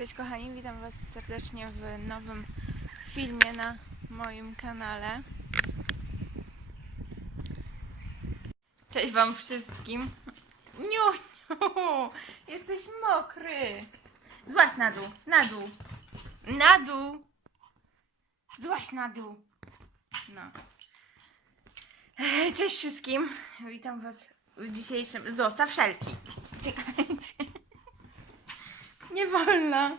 Cześć kochani, witam Was serdecznie w nowym filmie na moim kanale. Cześć Wam wszystkim. Niu, niu, jesteś mokry. Złaź na dół, na dół, na dół. Złaź na dół. No. Cześć wszystkim. Witam Was w dzisiejszym... Zostaw szelki. Czekajcie. Nie wolno.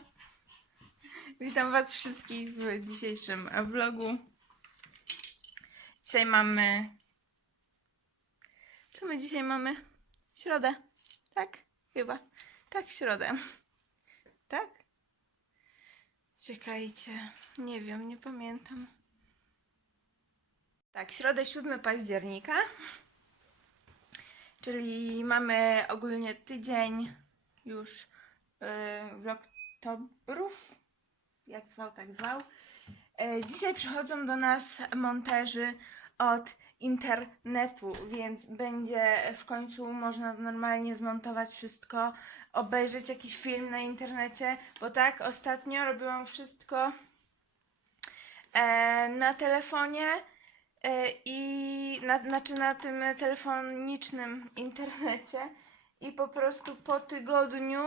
Witam Was wszystkich w dzisiejszym vlogu. Dzisiaj mamy. Co my dzisiaj mamy? Środę. Tak? Chyba. Tak, środę. Tak? Czekajcie. Nie wiem, nie pamiętam. Tak, środę 7 października. Czyli mamy ogólnie tydzień już vlogtobrów, jak zwał, tak zwał. Yy, Dzisiaj przychodzą do nas monterzy od internetu, więc będzie w końcu można normalnie zmontować wszystko, obejrzeć jakiś film na internecie, bo tak, ostatnio robiłam wszystko e, na telefonie e, i na, znaczy na tym telefonicznym internecie i po prostu po tygodniu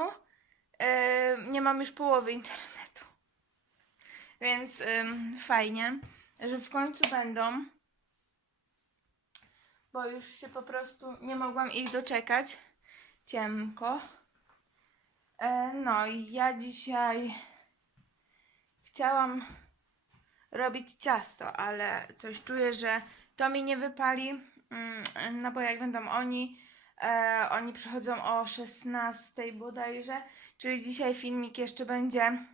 nie mam już połowy internetu. Więc fajnie, że w końcu będą, bo już się po prostu nie mogłam ich doczekać. Ciemko. E, no i ja dzisiaj chciałam robić ciasto, ale coś czuję, że to mi nie wypali, mm, no bo jak będą oni, e, oni przychodzą o 16 bodajże, czyli dzisiaj filmik jeszcze będzie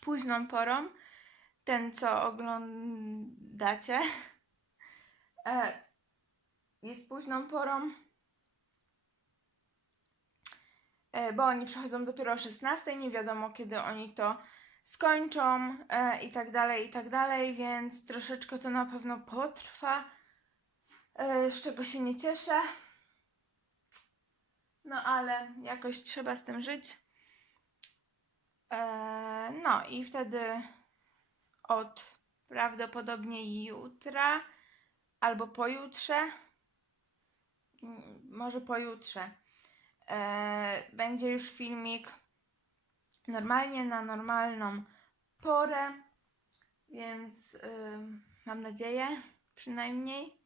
późną porą, ten co oglądacie, e, jest późną porą, e, bo oni przychodzą dopiero o 16, nie wiadomo kiedy oni to skończą e, i tak dalej, i tak dalej, więc troszeczkę to na pewno potrwa, e, z czego się nie cieszę. No ale jakoś trzeba z tym żyć. E, no i wtedy od prawdopodobnie jutra albo pojutrze, mm, może pojutrze, e, będzie już filmik normalnie na normalną porę, więc ym, mam nadzieję przynajmniej.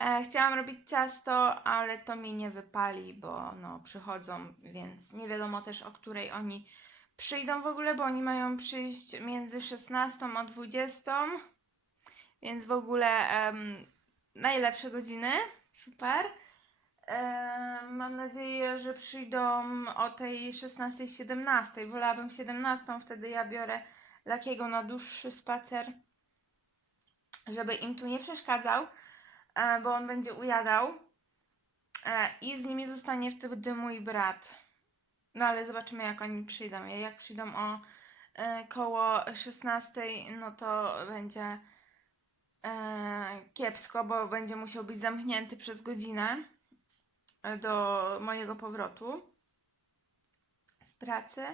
E, chciałam robić ciasto, ale to mi nie wypali, bo no, przychodzą, więc nie wiadomo też o której oni przyjdą w ogóle, bo oni mają przyjść między 16 a 20, więc w ogóle em, najlepsze godziny, super. E, mam nadzieję, że przyjdą o tej 16-17. Wolałabym 17, wtedy ja biorę Lakiego na dłuższy spacer, żeby im tu nie przeszkadzał, bo on będzie ujadał. E, I z nimi zostanie wtedy mój brat. No ale zobaczymy, jak oni przyjdą. Jak przyjdą o e, koło 16, no to będzie e, kiepsko, bo będzie musiał być zamknięty przez godzinę do mojego powrotu z pracy.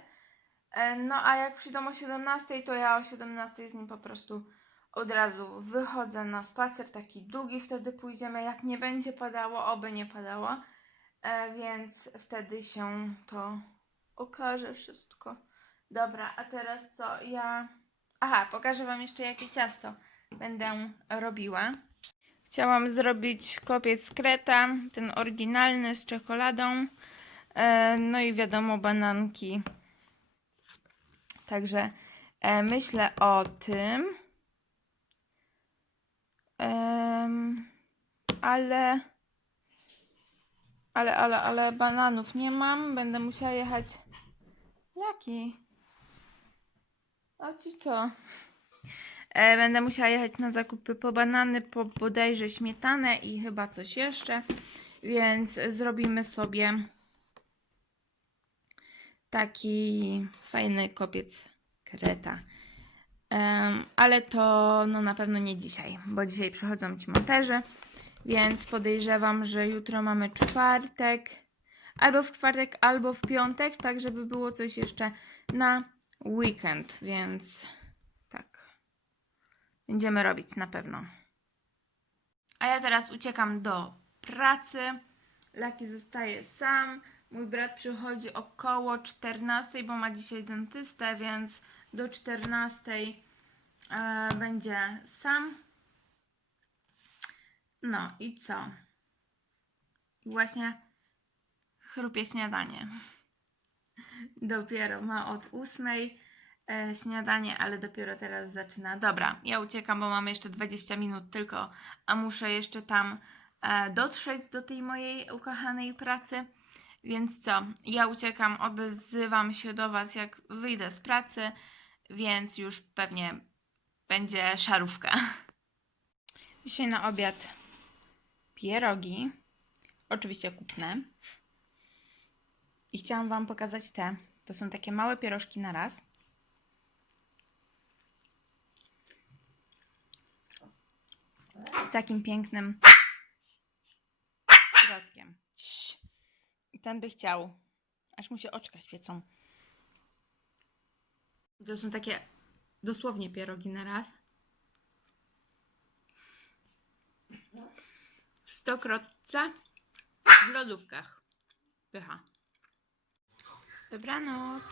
E, No a jak przyjdą o 17, to ja o 17 z nim po prostu od razu wychodzę na spacer, taki długi wtedy pójdziemy, jak nie będzie padało, oby nie padało, e, więc wtedy się to okaże wszystko. Dobra, a teraz co? Ja... Aha, pokażę Wam jeszcze jakie ciasto będę robiła. Chciałam zrobić kopiec kreta, ten oryginalny z czekoladą. E, no i wiadomo, bananki. Także e, myślę o tym. Ale, ale, ale, ale bananów nie mam. Będę musiała jechać. Jaki? A ci co? E, Będę musiała jechać na zakupy po banany, po bodajże śmietanę i chyba coś jeszcze, więc zrobimy sobie taki fajny kopiec kreta. Em, ale to no na pewno nie dzisiaj, bo dzisiaj przychodzą ci monterzy, więc podejrzewam, że jutro mamy czwartek, albo w czwartek, albo w piątek, tak żeby było coś jeszcze na weekend, więc tak. Będziemy robić na pewno. A ja teraz uciekam do pracy. Laki zostaje sam. Mój brat przychodzi około 14, bo ma dzisiaj dentystę, więc do 14 e, będzie sam. No i co? Właśnie chrupie śniadanie. Dopiero ma od 8 e, śniadanie, ale dopiero teraz zaczyna. Dobra, ja uciekam, bo mam jeszcze 20 minut tylko, a muszę jeszcze tam e, dotrzeć do tej mojej ukochanej pracy. Więc co? Ja uciekam, odzywam się do Was, jak wyjdę z pracy, więc już pewnie będzie szarówka. Dzisiaj na obiad pierogi. Oczywiście kupne. I chciałam Wam pokazać te. To są takie małe pierożki na raz. Z takim pięknym środkiem. Ten by chciał. Aż mu się oczka świecą. To są takie dosłownie pierogi na raz. W stokrotce w lodówkach. Pycha. Dobranoc.